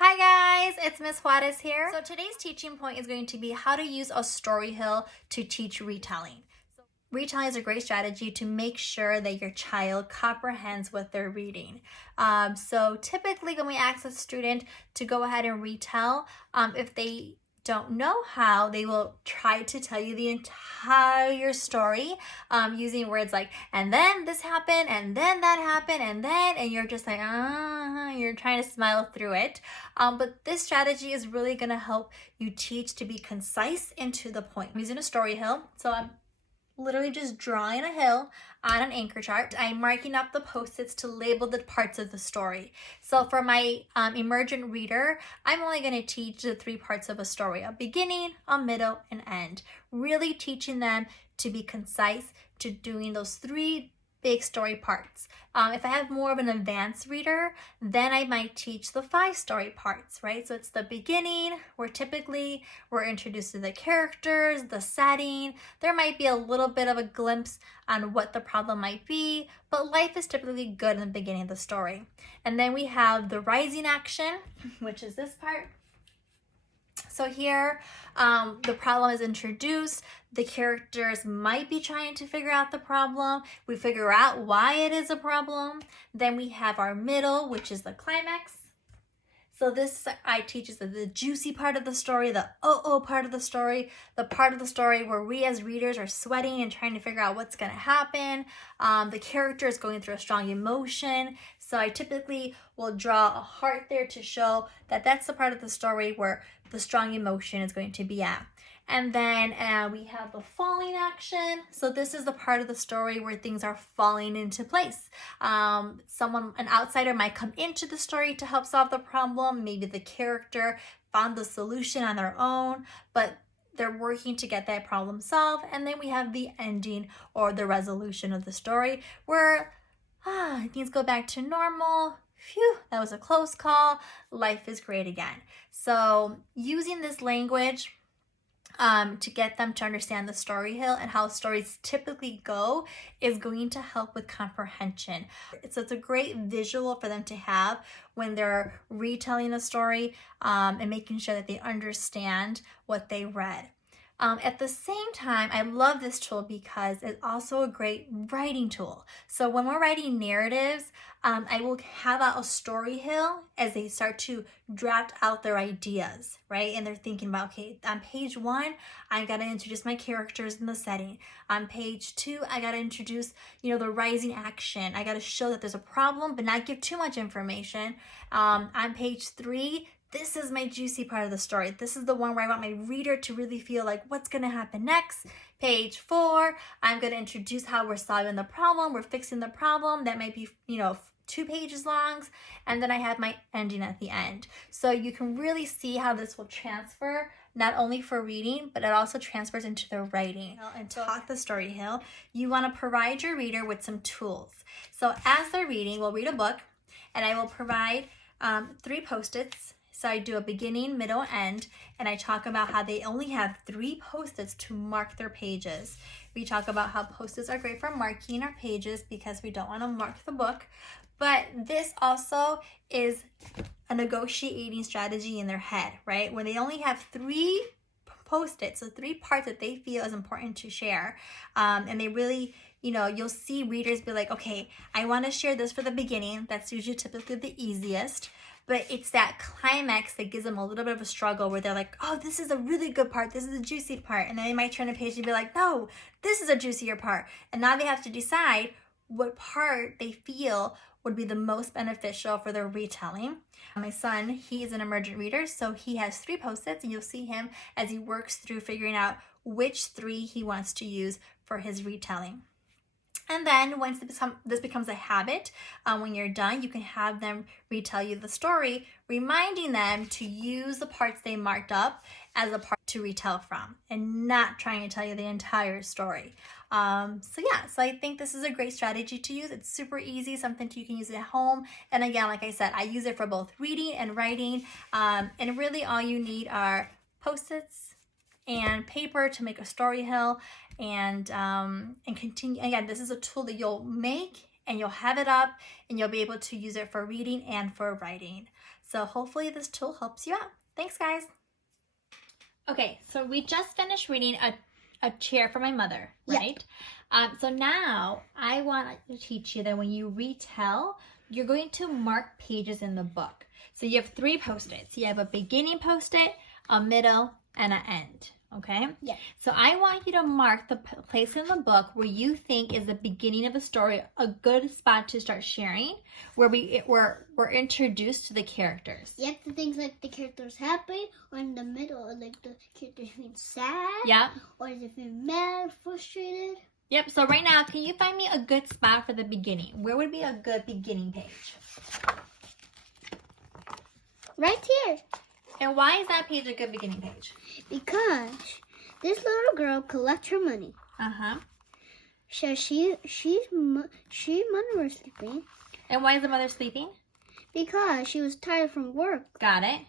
Hi guys, it's Miss Juarez here. So today's teaching point is going to be how to use a story hill to teach retelling. Retelling is a great strategy to make sure that your child comprehends what they're reading. So typically when we ask a student to go ahead and retell, if they don't know how, they will try to tell you the entire story using words like, and then this happened, and then that happened, and you're just like, you're trying to smile through it. But this strategy is really going to help you teach to be concise and to the point. I'm using a story hill, so I'm literally just drawing a hill on an anchor chart. I'm marking up the post-its to label the parts of the story. So for my emergent reader, I'm only going to teach the 3 parts of a story: a beginning, a middle, and end. Really teaching them to be concise, to doing those 3 big story parts. If I have more of an advanced reader, then I might teach the 5 story parts, right? So it's the beginning, where typically we're introduced to the characters, the setting. There might be a little bit of a glimpse on what the problem might be, but life is typically good in the beginning of the story. And then we have the rising action, which is this part. So here, the problem is introduced. The characters might be trying to figure out the problem. We figure out why it is a problem. Then we have our middle, which is the climax. So this I teach is the juicy part of the story, the part of the story, the part of the story where we as readers are sweating and trying to figure out what's going to happen. The character is going through a strong emotion. So I typically will draw a heart there to show that that's the part of the story where the strong emotion is going to be at. And then we have the falling action. So this is the part of the story where things are falling into place. An outsider might come into the story to help solve the problem. Maybe the character found the solution on their own, but they're working to get that problem solved. And then we have the ending or the resolution of the story where things go back to normal. Phew, that was a close call. Life is great again. So using this language to get them to understand the story hill and how stories typically go is going to help with comprehension. So it's a great visual for them to have when they're retelling a story and making sure that they understand what they read. At the same time, I love this tool because it's also a great writing tool. So when we're writing narratives, I will have out a story hill as they start to draft out their ideas, right? And they're thinking about, okay, on page 1, I got to introduce my characters in the setting. On page 2, I got to introduce, the rising action. I got to show that there's a problem, but not give too much information. On page 3, this is my juicy part of the story. This is the one where I want my reader to really feel like what's going to happen next. Page 4, I'm going to introduce how we're solving the problem. We're fixing the problem. That might be, 2 pages long. And then I have my ending at the end. So you can really see how this will transfer not only for reading, but it also transfers into the writing. And to talk the story hill, you want to provide your reader with some tools. So as they're reading, we'll read a book and I will provide 3 post-its. So I do a beginning, middle, end, and I talk about how they only have 3 post-its to mark their pages. We talk about how post-its are great for marking our pages because we don't want to mark the book. But this also is a negotiating strategy in their head, right? When they only have 3 post-its, so 3 parts that they feel is important to share. And they really, you'll see readers be like, okay, I want to share this for the beginning. That's usually typically the easiest. But it's that climax that gives them a little bit of a struggle where they're like, oh, this is a really good part. This is a juicy part. And then they might turn a page and be like, no, this is a juicier part. And now they have to decide what part they feel would be the most beneficial for their retelling. My son, he is an emergent reader, so he has 3 post-its, and you'll see him as he works through figuring out which 3 he wants to use for his retelling. And then once this becomes a habit, when you're done, you can have them retell you the story, reminding them to use the parts they marked up as a part to retell from and not trying to tell you the entire story. So I think this is a great strategy to use. It's super easy, something you can use at home. And again, like I said, I use it for both reading and writing. And really all you need are post-its and paper to make a story hill and continue. Again, this is a tool that you'll make and you'll have it up and you'll be able to use it for reading and for writing. So hopefully this tool helps you out. Thanks, guys. Okay, so we just finished reading a chair for my mother, right? Yeah. So now I want to teach you that when you retell, you're going to mark pages in the book. So you have 3 post-its. You have a beginning post-it, a middle, and an end. Okay? Yeah. So I want you to mark the place in the book where you think is the beginning of a story, a good spot to start sharing, where we're introduced to the characters. You have to think like the character's happy, or in the middle, or like the character's being sad. Yeah. Or is it being mad, frustrated? Yep. So right now, can you find me a good spot for the beginning? Where would be a good beginning page? Right here. And why is that page a good beginning page? Because this little girl collects her money. So mother was sleeping. And why is the mother sleeping? Because she was tired from work. Got it.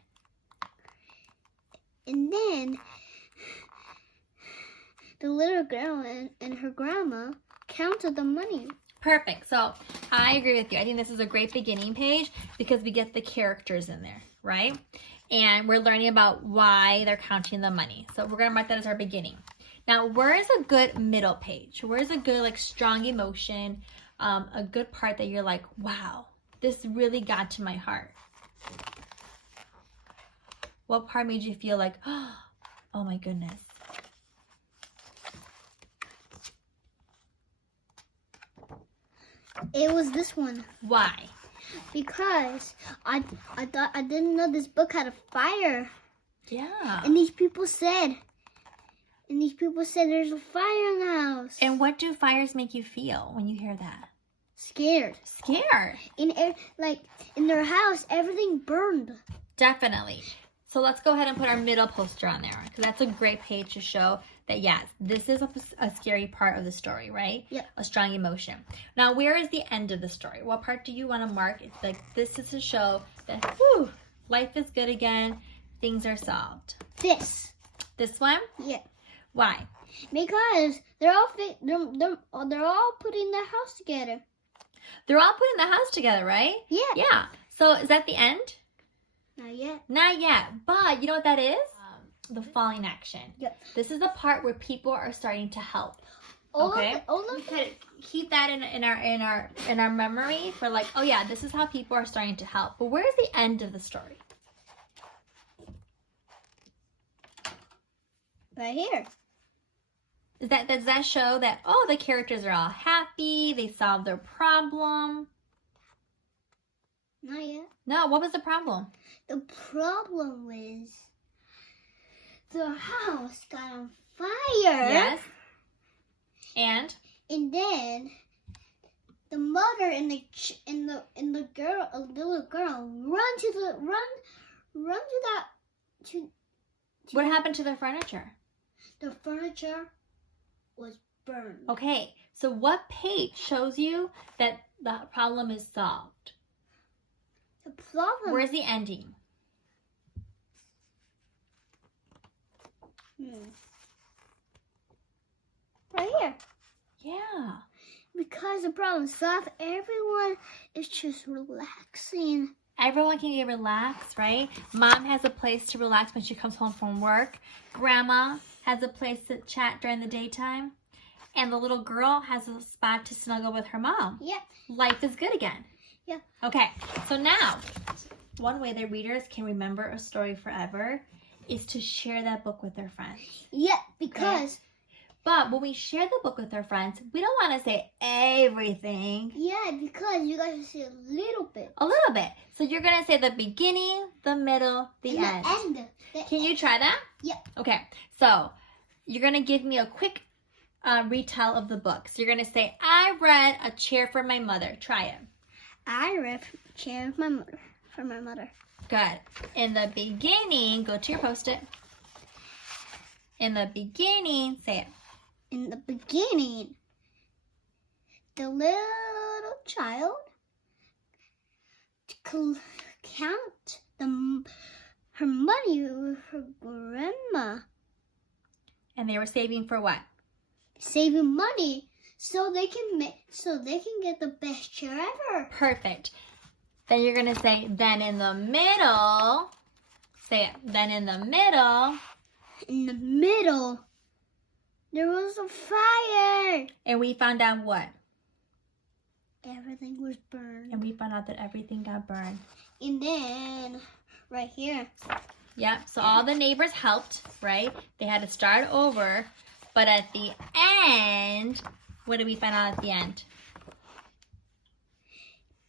And then the little girl and her grandma counted the money. Perfect. So I agree with you. I think this is a great beginning page because we get the characters in there, right? And we're learning about why they're counting the money. So we're going to mark that as our beginning. Now, where is a good middle page? Where is a good, like, strong emotion, a good part that you're like, wow, this really got to my heart? What part made you feel like, oh my goodness? It was this one. Why? Because I didn't know this book had a fire. Yeah. And these people said there's a fire in the house. And what do fires make you feel when you hear that? Scared. Scared. In their house, everything burned. Definitely. So let's go ahead and put our middle poster on there, because that's a great page to show that, yes, this is a scary part of the story, right? Yep. A strong emotion. Now, where is the end of the story? What part do you want to mark? It's like, this is to show that, whew, life is good again. Things are solved. This one? Yeah. Why? Because they're all putting their house together. They're all putting the house together, right? Yeah. Yeah. So is that the end? Not yet. Not yet. But you know what that is? The falling action. Yep. This is the part where people are starting to help. All okay. of Keep that in our memory for, like, oh yeah, this is how people are starting to help. But where's the end of the story? Right here. Does that show that, oh, the characters are all happy, they solved their problem? Not yet. No, what was the problem? The problem was the house got on fire. Yes. And then the mother and the girl, a little girl, run to what happened to the furniture? The furniture was burned. Okay, so what page shows you that the problem is solved? The problem. Where's the ending? Right here. Yeah. Because the problem's solved, everyone is just relaxing. Everyone can get relaxed, right? Mom has a place to relax when she comes home from work. Grandma has a place to chat during the daytime. And the little girl has a spot to snuggle with her mom. Yeah. Life is good again. Yeah. Okay, so now, one way that readers can remember a story forever is to share that book with their friends. Yeah, because... Okay? But when we share the book with our friends, we don't want to say everything. Yeah, because you guys say a little bit. A little bit. So you're going to say the beginning, the middle, the end. The end. Can you try that? Yeah. Okay, so you're going to give me a quick retell of the book. So you're going to say, I read A Chair for My Mother. Try it. I read A Chair for my mother. Good. In the beginning, go to your post-it. In the beginning, say it. In the beginning, the little child count her money with her grandma. And they were saving for what? Saving money so they can get the best chair ever. Perfect. Then you're going to say, then in the middle. Say it. Then in the middle. In the middle, there was a fire. And we found out what? Everything was burned. And we found out that everything got burned. And then, right here. Yep, so all the neighbors helped, right? They had to start over. But at the end, what did we find out at the end?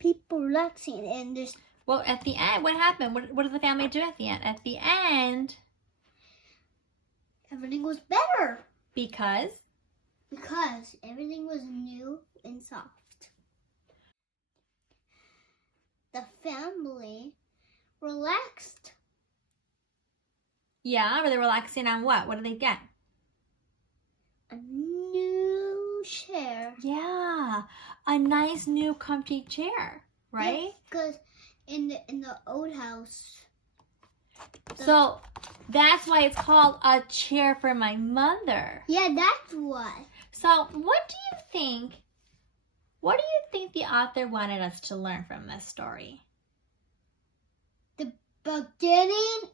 People relaxing and there's... Well, at the end, what happened? What did the family do at the end? At the end... Everything was better. Because? Because everything was new and soft. The family relaxed. Yeah, but they're relaxing on what? What do they get? A new chair. Yeah, a nice new comfy chair, right? Because in the old house. So that's why it's called A Chair for My Mother. Yeah, that's why. So what do you think? What do you think the author wanted us to learn from this story? The beginning,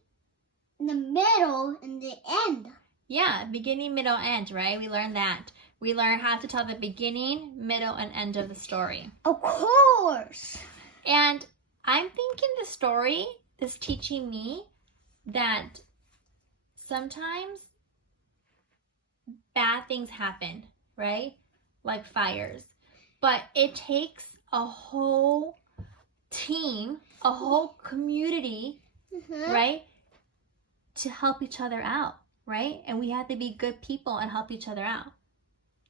the middle, and the end. Yeah, beginning, middle, end, right? We learned that. We learned how to tell the beginning, middle, and end of the story. Of course. And I'm thinking the story is teaching me that sometimes bad things happen, right? Like fires. But it takes a whole team, a whole community, right? To help each other out, right? And we have to be good people and help each other out.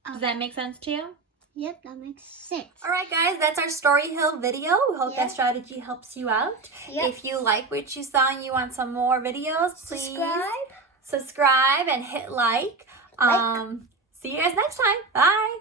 Does that make sense to you? Yep, that makes sense. All right, guys, that's our Story Hill video. We hope that strategy helps you out. Yep. If you like what you saw and you want some more videos, please subscribe and hit like. See you guys next time. Bye.